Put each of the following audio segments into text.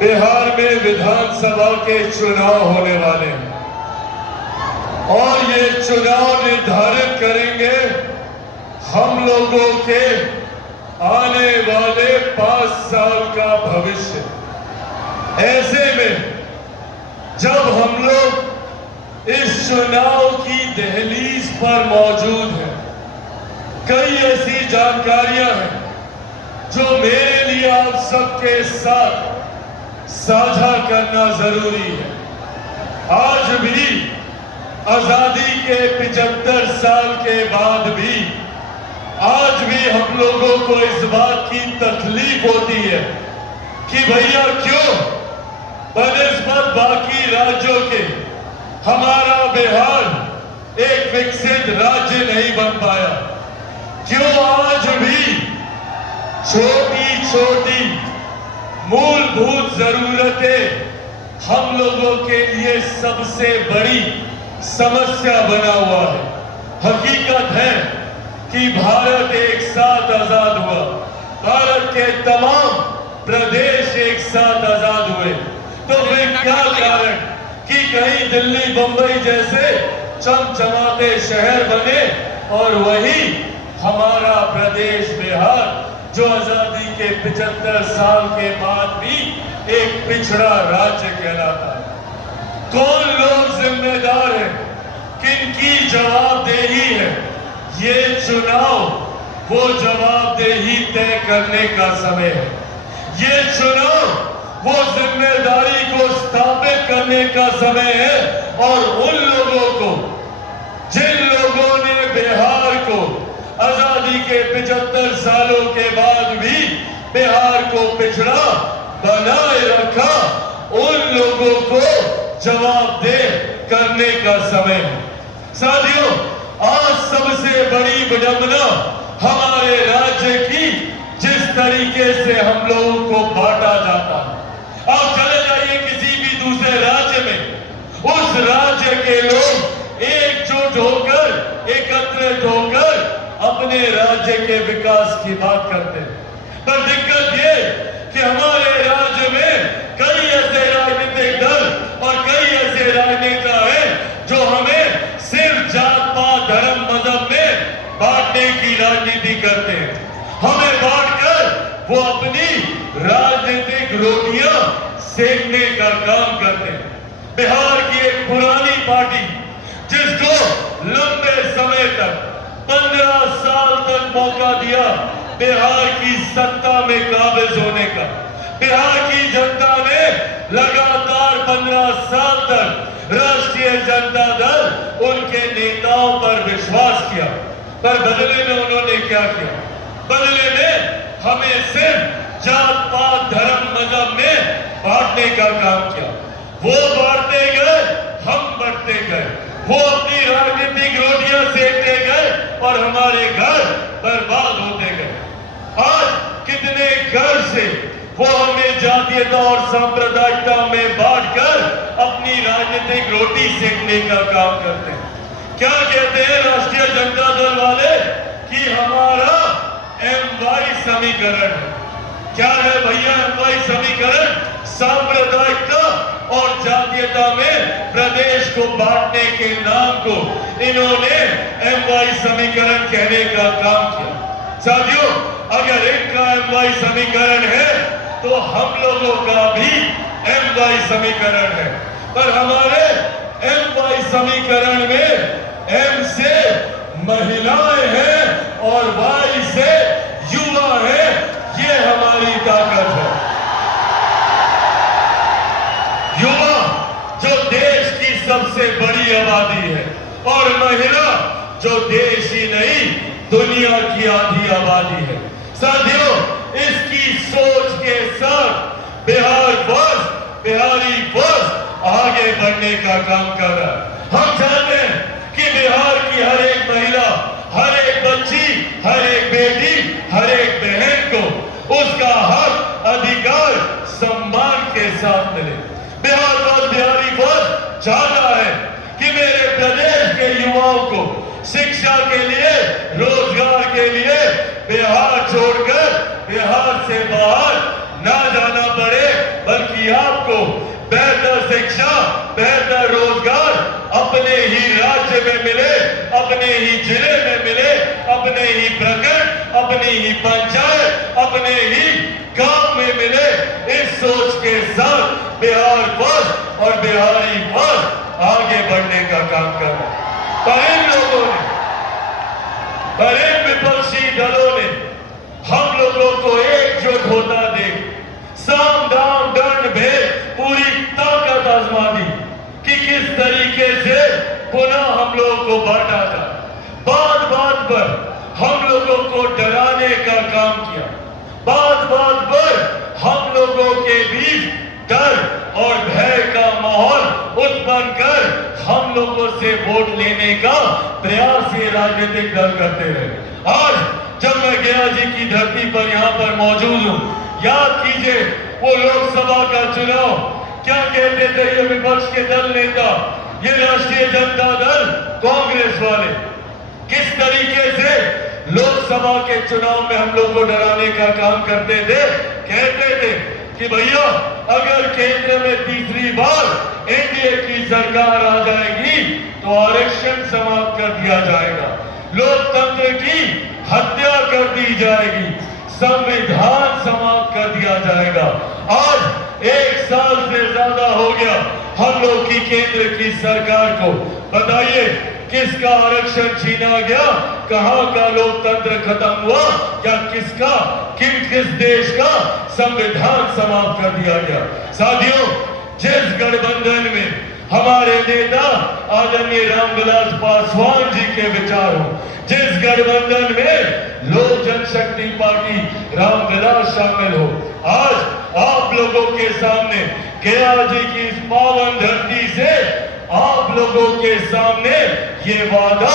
बिहार में विधानसभा के चुनाव होने वाले हैं और ये चुनाव निर्धारित करेंगे हम लोगों के आने वाले 5 साल का भविष्य। ऐसे में जब हम लोग इस चुनाव की दहलीज पर मौजूद हैं, कई ऐसी जानकारियां हैं जो मेरे लिए आप सबके साथ साझा करना जरूरी है। आज भी आजादी के 75 साल के बाद भी आज भी हम लोगों को इस बात की तकलीफ होती है कि भैया क्यों बनिस्बत बाकी राज्यों के हमारा बिहार एक विकसित राज्य नहीं बन पाया। क्यों आज भी छोटी छोटी मूलभूत जरूरतें हम लोगों के लिए सबसे बड़ी समस्या बना हुआ है। हकीकत है कि भारत एक साथ आजाद हुआ, भारत के तमाम प्रदेश एक साथ आजाद हुए, तो फिर क्या कारण कि कहीं दिल्ली बंबई जैसे चमचमाते शहर बने और वही हमारा प्रदेश बिहार जो आजादी के 75 साल के बाद भी एक पिछड़ा राज्य कहलाता है। कौन लोग जिम्मेदार हैं, किनकी जवाबदेही है? ये चुनाव वो जवाबदेही तय करने का समय है। ये चुनाव वो जिम्मेदारी को स्थापित करने का समय है और उन लोगों को जिन लोगों ने बिहार को आजादी के 75 सालों के बाद भी बिहार को पिछड़ा बनाए रखा, उन लोगों को जवाबदेह करने का समय है। साथियों, आज सबसे बड़ी विडंबना हमारे राज्य की जिस तरीके से हम लोगों को बांटा जाता है। आप चले जाइए किसी भी दूसरे राज्य में, उस राज्य के लोग एकजुट होकर एकत्रित होकर अपने राज्य के विकास की बात करते हैं। पर दिक्कत ये कि हमारे राज्य में कई ऐसे राजनीतिक दल और कई ऐसे राजनेता हैं जो हमें सिर्फ जात पात धर्म मजहब में बांटने की राजनीति करते हैं। हमें बांटकर वो अपनी राजनीतिक रोटियां सेकने का काम करते हैं। बिहार की एक पुरानी पार्टी जिसको लंबे समय तक 15 साल तक मौका दिया बिहार की सत्ता में काबिज होने का, बिहार की जनता ने लगातार 15 साल तक राष्ट्रीय जनता दल उनके नेताओं पर विश्वास किया, पर बदले में उन्होंने क्या किया? बदले में हमें सिर्फ जात पात धर्म मजहब में बांटने का काम किया। वो बांटते गए, हम बढ़ते गए, वो अपनी राजनीतिक रोटियां सेकते गए और हमारे घर बर्बाद होते गए। आज कितने घर से वो हमें जातीयता और सांप्रदायिकता में बांटकर अपनी राजनीतिक रोटी सेकने का काम करते हैं। क्या कहते हैं राष्ट्रीय जनता दल वाले कि हमारा MY समीकरण है। क्या है भैया MY समीकरण? सांप्रदायिकता और जातीयता में प्रदेश को बांटने के नाम को इन्होंने MY समीकरण कहने का काम किया। साथियों, अगर इनका MY समीकरण है तो हम लोगों का भी MY समीकरण है, पर हमारे MY समीकरण में M से महिलाएं हैं और Y से युवा है। ये हमारी ताकत है। युवा जो देश की सबसे बड़ी आबादी है और महिला जो देश ही नहीं दुनिया की आधी आबादी है। साथियों, इसकी सोच के साथ बिहार फर्स्ट, बिहारी फर्स्ट आगे बढ़ने का काम कर रहा है। हम चाहते हैं कि बिहार की हर एक महिला, हर एक बच्ची, हर एक बेटी, हर एक बहन को उसका हक, अधिकार, सम्मान के साथ मिले। बिहार फर्स्ट, बिहारी फर्स्ट चाहता है कि मेरे प्रदेश के युवाओं को शिक्षा के लिए, रोजगार के लिए बिहार छोड़कर बिहार से बाहर ना जाना पड़े, बल्कि कि आपको बेहतर शिक्षा, बेहतर रोजगार अपने ही राज्य में मिले, अपने ही जिले में मिले, अपने ही प्रखंड, अपनी ही पंचायत, अपने ही गांव में मिले। इस सोच के साथ बिहार फर्स्ट और बिहारी फर्स्ट आगे बढ़ने का काम कर रहा है। पर इन लोगों ने, पर इन विपक्षी दलों ने हम लोगों को एकजुट होता देख साम दाम दंड भेद पूरी ताकत आजमा दी कि किस तरीके से पुनः हम लोगों को बांटा जाए। बात बात पर हम लोगों को डराने का काम किया, बात बात पर हम लोगों के बीच डर और भय का माहौल उत्पन्न कर हम लोगों से वोट लेने का प्रयास ये राजनीतिक दल करते रहे। आज जब मैं गया जी की धरती पर यहाँ पर मौजूद हूँ, याद कीजिए वो लोकसभा का चुनाव क्या कहते थे ये विपक्ष के दल नेता, ये राष्ट्रीय जनता दल कांग्रेस वाले, किस तरीके से लोकसभा के चुनाव में हम लोग को डराने का काम करते थे। कहते थे कि भैया अगर केंद्र में तीसरी बार एनडीए की सरकार आ जाएगी तो आरक्षण समाप्त कर दिया जाएगा, लोकतंत्र की हत्या कर दी जाएगी, संविधान समाप्त कर दिया जाएगा। आज 1 साल से ज्यादा हो गया हम लोग की केंद्र की सरकार को, बताइए किसका आरक्षण छीना गया, कहां का लोकतंत्र खत्म हुआ, या किसका किस देश का संविधान समाप्त कर दिया गया। साथियों, जिस गठबंधन में हमारे नेता आदरणीय रामविलास पासवान जी के विचार हो, जिस गठबंधन में लोक जनशक्ति पार्टी रामविलास शामिल हो, आज आप लोगों के सामने गया जी की इस पावन धरती से आप लोगों के सामने ये वादा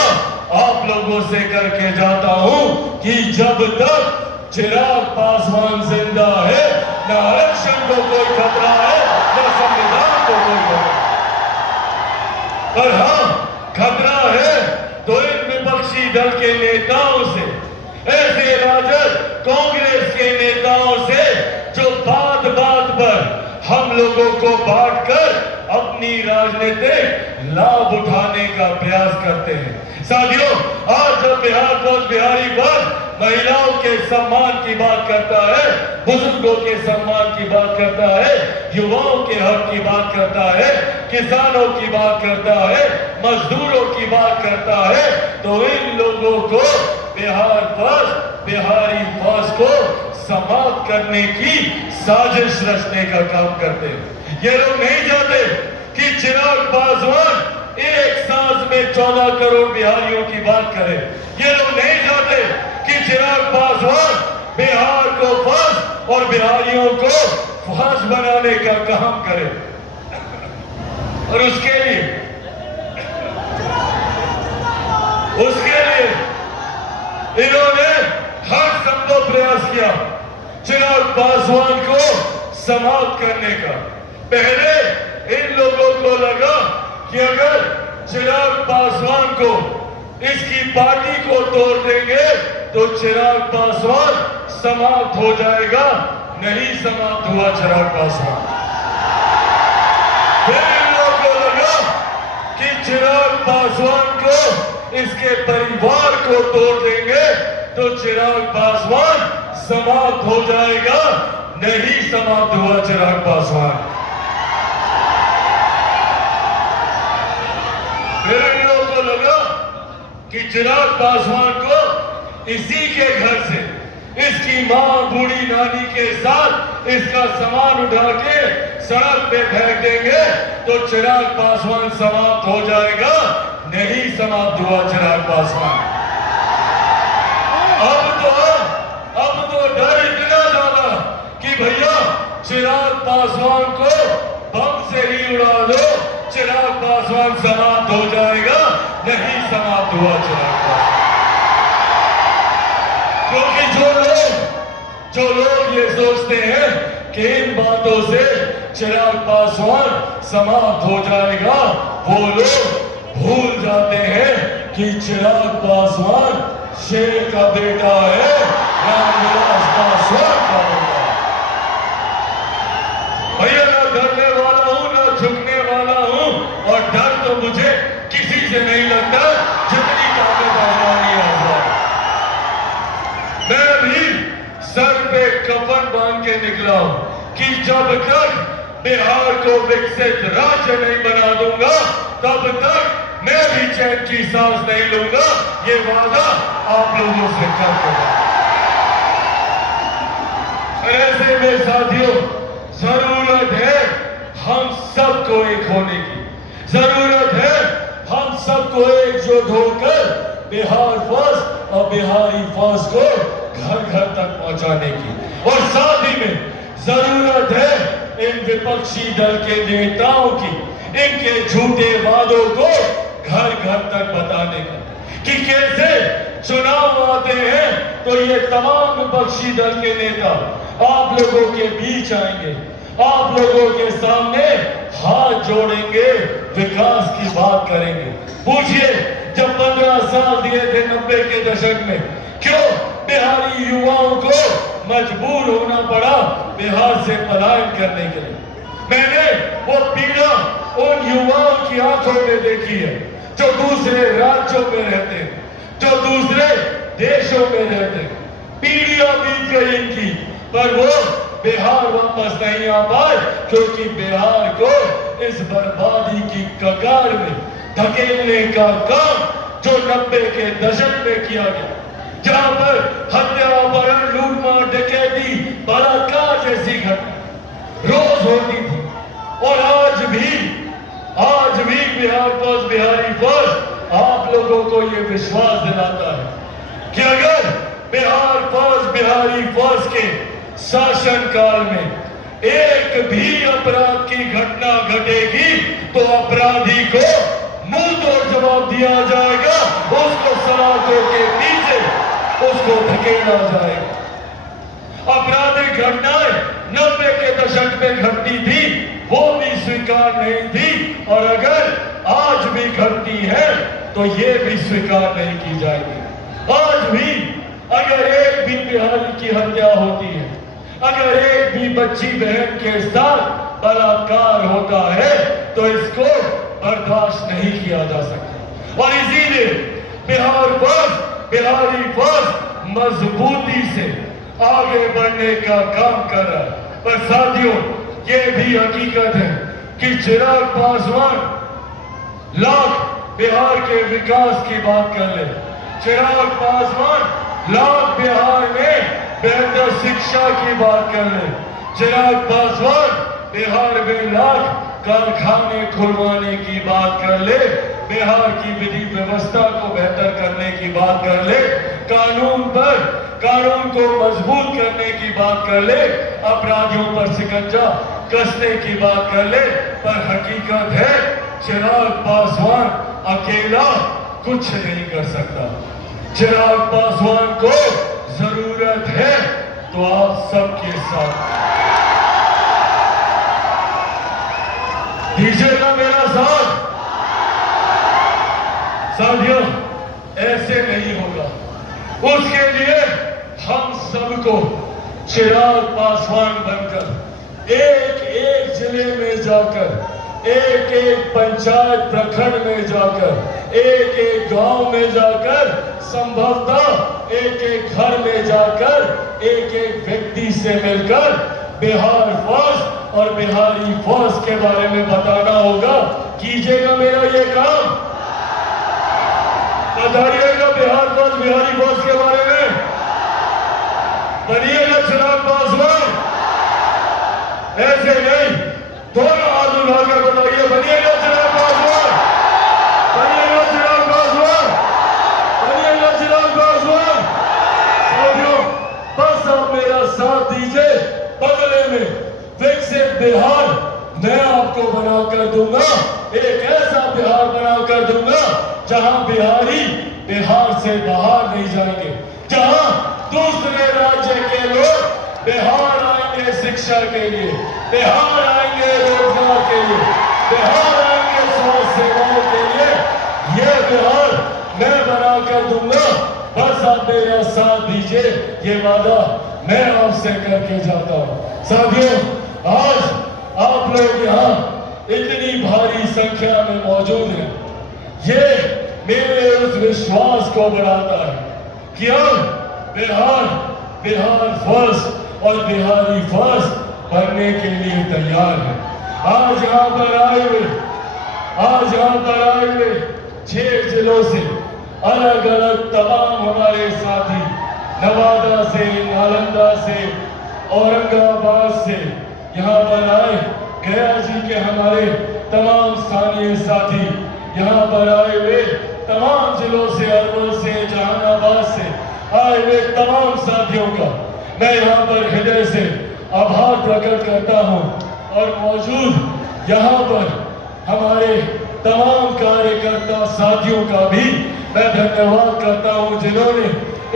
आप लोगों से करके जाता हूं कि जब तक चिराग पासवान जिंदा है न आरक्षण को कोई खतरा है न संविधान को कोई खतरा। पर हाँ, खतरा है तो इन विपक्षी दल के नेताओं से, ऐसे राजद कांग्रेस के नेताओं से जो बात बात पर हम लोगों को बांटकर अपनी राजनीतिक लाभ उठाने का प्रयास करते हैं। साथियों, आज जब बिहार फर्स्ट बिहारी फर्स्ट महिलाओं के सम्मान की बात करता है, बुजुर्गों के सम्मान की बात करता है, युवाओं के हक की बात करता है, किसानों की बात करता है, मजदूरों की बात करता है, तो इन लोगों को बिहार फर्स्ट बिहारी फर्स्ट को समाप्त करने की साजिश रचने का काम करते हैं। ये लोग नहीं चाहते कि चिराग पासवान एक सांस में 14 करोड़ बिहारियों की बात करे। ये लोग नहीं चाहते कि चिराग पासवान बिहार को फर्स्ट और बिहारियों को फर्स्ट बनाने का काम करे। और उसके लिए इन्होंने हर संभव प्रयास किया चिराग पासवान को समाप्त करने का। पहले इन लोगों को लगा कि अगर चिराग पासवान को, इसकी पार्टी को तोड़ देंगे तो चिराग पासवान समाप्त हो जाएगा। नहीं समाप्त हुआ चिराग पासवान। फिर इन लोगों को लगा कि चिराग पासवान को, इसके परिवार को तोड़ देंगे तो चिराग पासवान समाप्त हो जाएगा। नहीं समाप्त हुआ चिराग पासवान। फिर इन लोगों को लगा कि चिराग पासवान को इसी के घर से, इसकी मां बूढ़ी नानी के साथ इसका सामान उठा के सड़क पे फेंक देंगे तो चिराग पासवान समाप्त हो जाएगा। नहीं समाप्त हुआ चिराग पासवान। अब तो डर इतना ज्यादा कि भैया चिराग पासवान को बम से ही उड़ा दो, चिराग पासवान समाप्त हो जाएगा। नहीं समाप्त हुआ चिराग पासवान। क्योंकि जो लोग ये सोचते हैं कि इन बातों से चिराग पासवान समाप्त हो जाएगा, वो लोग भूल जाते हैं कि चिराग पासवान शेर का बेटा है, रामविलास पासवान का बेटा। भैया निकला हूं कि जब तक बिहार को विकसित राज्य नहीं बना दूंगा तब तक मैं भी चैन की सांस नहीं लूंगा। ये वादा आप लोगों से करके ऐसे में साथियों जरूरत है हम सबको एक होने की, जरूरत है हम सबको एकजुट होकर बिहार फर्स्ट और बिहारी फर्स्ट को घर घर तक पहुंचाने की, और साथ ही में जरूरत है इन विपक्षी दल के नेताओं की इनके झूठे वादों को घर घर तक बताने का कि कैसे चुनाव आते हैं तो ये तमाम विपक्षी दल के नेता आप लोगों के बीच आएंगे, आप लोगों के सामने हाथ जोड़ेंगे, विकास की बात करेंगे। पूछिए जब 15 साल दिए थे 90 के दशक में, क्यों बिहारी युवाओं को मजबूर होना पड़ा बिहार से पलायन करने के लिए? मैंने वो पीड़ा उन युवाओं की आंखों में देखी है जो दूसरे राज्यों में रहते हैं, जो दूसरे देशों में रहते हैं। पीढ़ियां बीत गई इनकी, पर वो बिहार वापस नहीं आ पाए क्योंकि बिहार को इस बर्बादी की कगार में धकेलने का काम जो 90 के दशक में किया गया, जहां पर हत्या, अपहरण, लूटमार, डकैती, बलात्कार जैसी घटना रोज होती थी। और आज भी बिहार फर्स्ट, बिहारी फर्स्ट आप लोगों को ये विश्वास दिलाता है कि अगर बिहार फर्स्ट, बिहारी फर्स्ट के शासन काल में एक भी अपराध की घटना घटेगी तो अपराधी को मुंह तोड़ जवाब दिया जाएगा, उसको सलाखों के पीछे उसको धकेला जाएगा। आपराधिक घटनाएं 90 के दशक में घटती थी, वो भी स्वीकार नहीं थी, और अगर आज भी घटती है तो ये भी स्वीकार नहीं की जाएगी। आज भी अगर एक भी बिहारी की हत्या होती है, अगर एक भी बच्ची बहन के साथ बलात्कार होता है तो इसको बर्दाश्त नहीं किया जा सकता। और इसीलिए बिहार फर्स्ट, बिहारी फर्स्ट मजबूती से आगे बढ़ने का काम कर रहा है। पर साथियों ये भी हकीकत है कि चिराग पासवान लाख बिहार के विकास की बात कर ले, चिराग पासवान लाख बिहार में बेहतर शिक्षा की बात कर ले, चिराग पासवान बिहार में लाख कारखाने खुलवाने की बात कर ले, बिहार की विधि व्यवस्था को बेहतर करने की बात कर ले, कानून को मजबूत करने की बात कर ले, अपराधियों पर शिकंजा कसने की बात कर ले। पर हकीकत है चिराग पासवान अकेला कुछ नहीं कर सकता। चिराग पासवान को जरूरत है तो आप सबके साथ दीजिएगा मेरा साथ। साथियों ऐसे नहीं होगा, उसके लिए हम सबको चिराग पासवान बनकर एक एक जिले में जाकर, एक एक पंचायत प्रखंड में जाकर, एक एक गांव में जाकर, संभवतः एक एक घर में जाकर, एक एक व्यक्ति से मिलकर बिहार फर्स्ट और बिहारी फर्स्ट के बारे में बताना होगा। कीजिएगा मेरा ये काम, बताइएगा बिहार फर्स्ट, बिहारी फर्स्ट के बारे में, बनिएगा चिराग पासवान। ऐसे नहीं, दोनों हाथ उठाकर बताइए बनिएगा चिराग पासवान, बनिएगा चिराग पासवान, बनिएगा चिराग पासवान। साथियों बस आप मेरा साथ दीजिए, बदले में विकसित बिहार मैं आपको बनाकर दूंगा, एक ऐसा बिहार बनाकर दूंगा जहां बिहारी बिहार से बाहर नहीं जाएंगे, जहां दूसरे राज्य के लोग बिहार आएंगे शिक्षा के लिए, बिहार आएंगे रोजगार के लिए, बिहार आएंगे स्वास्थ्य सेवाओं के लिए। ये बिहार मैं बनाकर दूंगा, बस आप मेरा साथ दीजिए, ये वादा मैं आपसे करके जाता हूं। साथियों आज आप लोग यहाँ इतनी भारी संख्या में मौजूद हैं, ये मेरे उस विश्वास को बढ़ाता है कि अब बिहार फर्स्ट और बिहारी फर्स्ट बनने के लिए तैयार है। आज यहाँ पर आए हुए 6 जिलों से अलग अलग तमाम हमारे साथी नवादा से, नालंदा से, औरंगाबाद से यहाँ पर आए। गया जी के हमारे तमाम स्थानीय साथी यहाँ पर आए हुए, तमाम जिलों से, अरवल से, जहानाबाद से आए हुए तमाम साथियों का मैं यहाँ पर हृदय से आभार प्रकट करता हूँ। और मौजूद यहाँ पर हमारे तमाम कार्यकर्ता साथियों का भी मैं धन्यवाद करता हूँ, जिन्होंने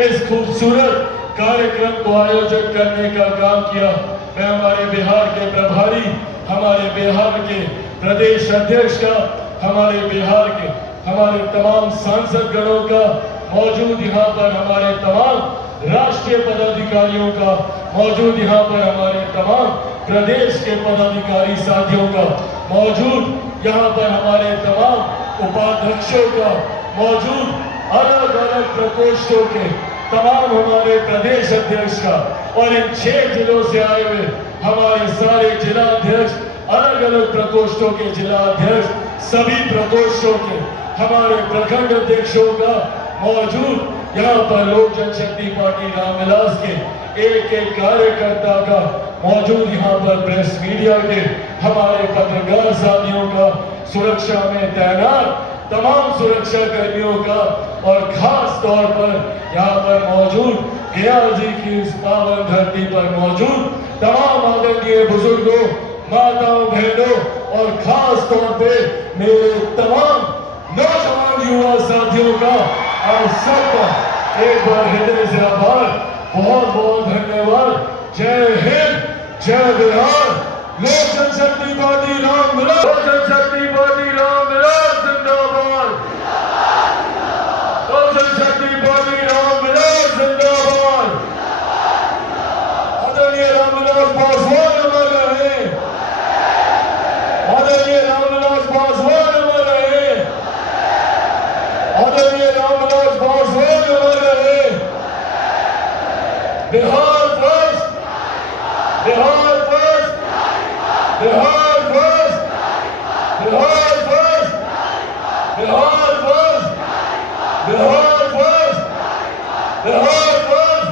इस खूबसूरत कार्यक्रम को आयोजित करने का काम किया। मैं हमारे बिहार के प्रभारी, हमारे बिहार के प्रदेश अध्यक्ष का, हमारे बिहार के हमारे तमाम सांसद गणों का, मौजूद यहाँ पर हमारे तमाम राष्ट्रीय पदाधिकारियों का, मौजूद यहाँ पर हमारे तमाम प्रदेश के पदाधिकारी साथियों का, मौजूद यहाँ पर हमारे तमाम उपाध्यक्षों का, मौजूद अलग अलग प्रकोष्ठों के तमाम हमारे प्रदेश अध्यक्ष का, और इन 6 जिलों से आए हुए हमारे सारे जिलाध्यक्ष, अलग अलग प्रकोष्ठों के जिलाध्यक्ष, सभी प्रकोष्ठों के हमारे प्रखंड अध्यक्षों का, मौजूद यहाँ पर लोक जनशक्ति पार्टी रामविलास के एक एक कार्यकर्ता का, मौजूद यहाँ पर प्रेस मीडिया के हमारे पत्रकार साथियों का, सुरक्षा में तैनात तमाम सुरक्षा कर्मियों का, और खास तौर पर यहाँ पर मौजूद गया जी की इस पावन धरती पर मौजूद तमाम आदरणीय बुजुर्गों, माताओं, बहनों, और खास तौर पे मेरे तमाम नौजवान युवा साथियों का आप सबका एक बार हृदय से आभार, बहुत बहुत धन्यवाद। जय हिंद, जय बिहार। लोक जनशक्ति पार्टी रामविलास, लोक जनशक्ति पार्टी रामविलास जिंदाबाद, लोक जनशक्ति पार्टी रामविलास जिंदाबाद। आदरणीय रामविलास पासवान अमर रहे, आदरणीय रामविलास पासवान अमर रहे, आदरणीय रामविलास पासवान अमर रहे। Bihar first, Bihar first, Bihar first, Bihar first, Bihar first, Bihar first, Bihar first.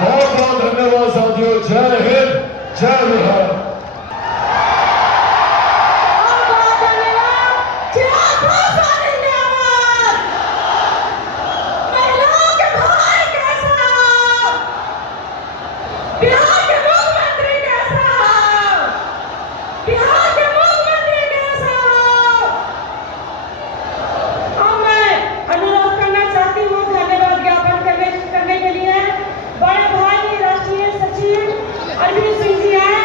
बहुत बहुत धन्यवाद साथियों। जय हिंद, जय बिहार। बड़े भाई राष्ट्रीय सचिव अरविंद सिंह जी हैं।